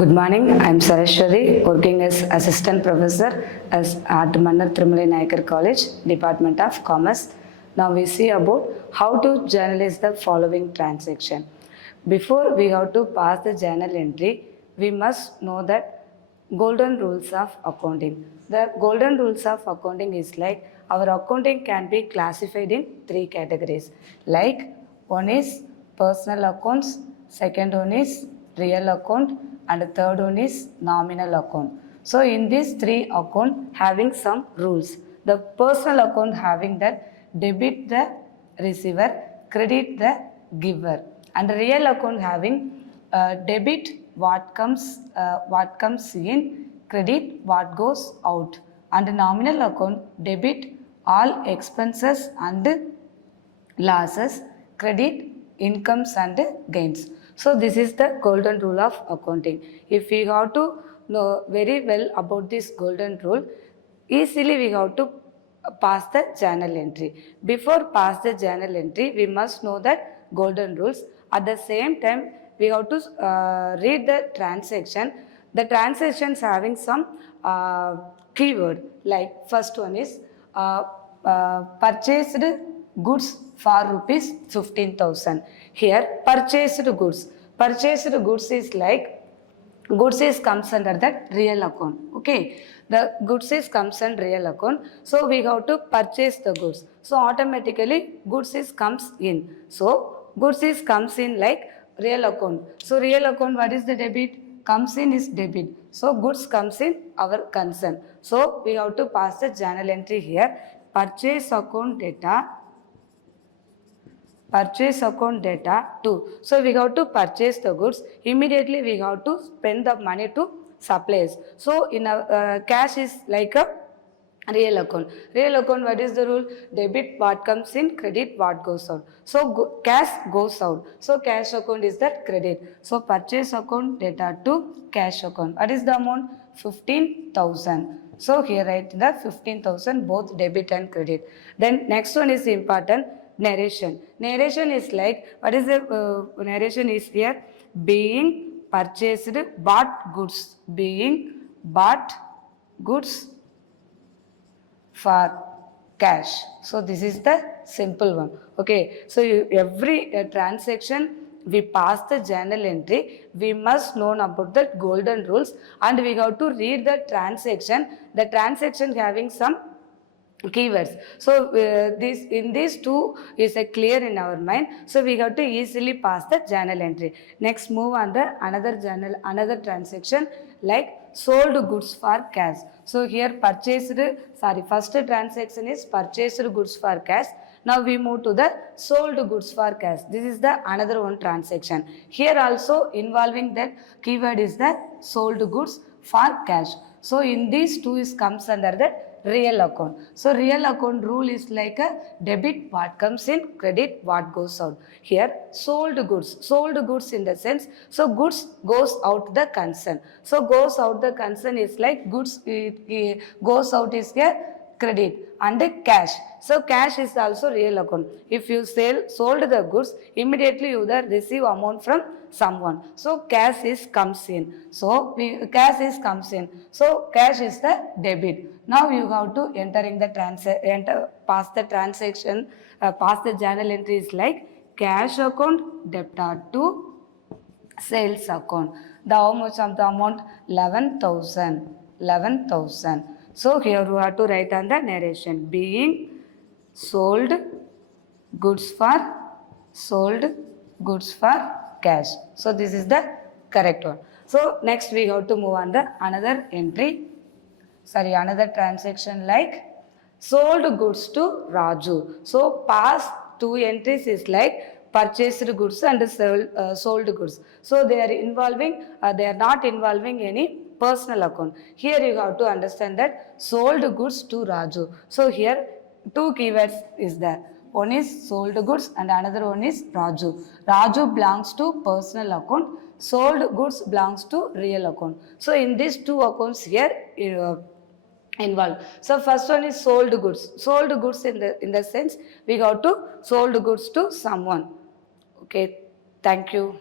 Good morning. I am Saraswathi, working as Assistant Professor at Mannar College, Department of Commerce. Now we see about how to journalize the following transaction. Before we have to pass the journal entry, we must know that golden rules of accounting. The golden rules of accounting is like our accounting can be classified in three categories. Like one is personal accounts, second one is real account, and the third one is nominal account. So in these three account having some rules. The personal account having that debit the receiver, credit the giver, and the real account having debit what comes in, credit what goes out, and the nominal account debit all expenses and losses, credit incomes and gains. So this is the golden rule of accounting. If we have to know very well about this golden rule, easily we have to pass the journal entry. Before pass the journal entry, we must know that golden rules. At the same time, we have to read the transaction. The transactions having some keyword, like first one is purchased goods for rupees 15,000. Here purchased goods. Purchased goods is like goods is comes under that real account. Okay, the goods is comes under real account. So we have to purchase the goods. So automatically goods is comes in. So goods is comes in like real account. So real account, what is the debit? Comes in is debit. So goods comes in our concern. So we have to pass the journal entry here. Purchase account data. Purchase account data 2. So we have to purchase the goods. Immediately we have to spend the money to suppliers. So in a cash is like a real account. Real account, what is the rule? Debit what comes in, credit what goes out. So cash goes out. So cash account is that credit. So purchase account data to cash account. What is the amount? 15,000. So here write the 15,000 both debit and credit. Then next one is important. Narration. Narration is like, what is the narration is here? Being purchased, bought goods. Being bought goods for cash. So this is the simple one. Okay. So every transaction we pass the journal entry, we must know about the golden rules, and we have to read the transaction. The transaction having some keywords. So these two is clear in our mind. So we have to easily pass the journal entry. Next move on the another transaction like sold goods for cash. So here first transaction is purchased goods for cash. Now we move to the sold goods for cash. This is the another one transaction. Here also involving that keyword is the sold goods for cash. So in these two is comes under that real account. So real account rule is like a debit what comes in, credit what goes out. Here sold goods in the sense, so goods goes out the concern. So goes out the concern is like goods it goes out is here credit, and cash. So cash is also real account. If you sold the goods, immediately you receive amount from someone. So cash is comes in. So cash is comes in. So cash is the debit. Now you have to pass the transaction, pass the journal entries like cash account debtor to sales account. The how much of the amount? 11,000. So here you have to write on the narration. Being sold goods for cash. So this is the correct one. So next we have to move on the another transaction like sold goods to Raju. So past two entries is like purchased goods and sold goods. So they are not involving any personal account. Here you have to understand that sold goods to Raju. So here two keywords is there. One is sold goods and another one is Raju. Raju belongs to personal account. Sold goods belongs to real account. So in these two accounts here involved. So first one is sold goods. Sold goods in the sense we have to sold goods to someone. Okay. Thank you.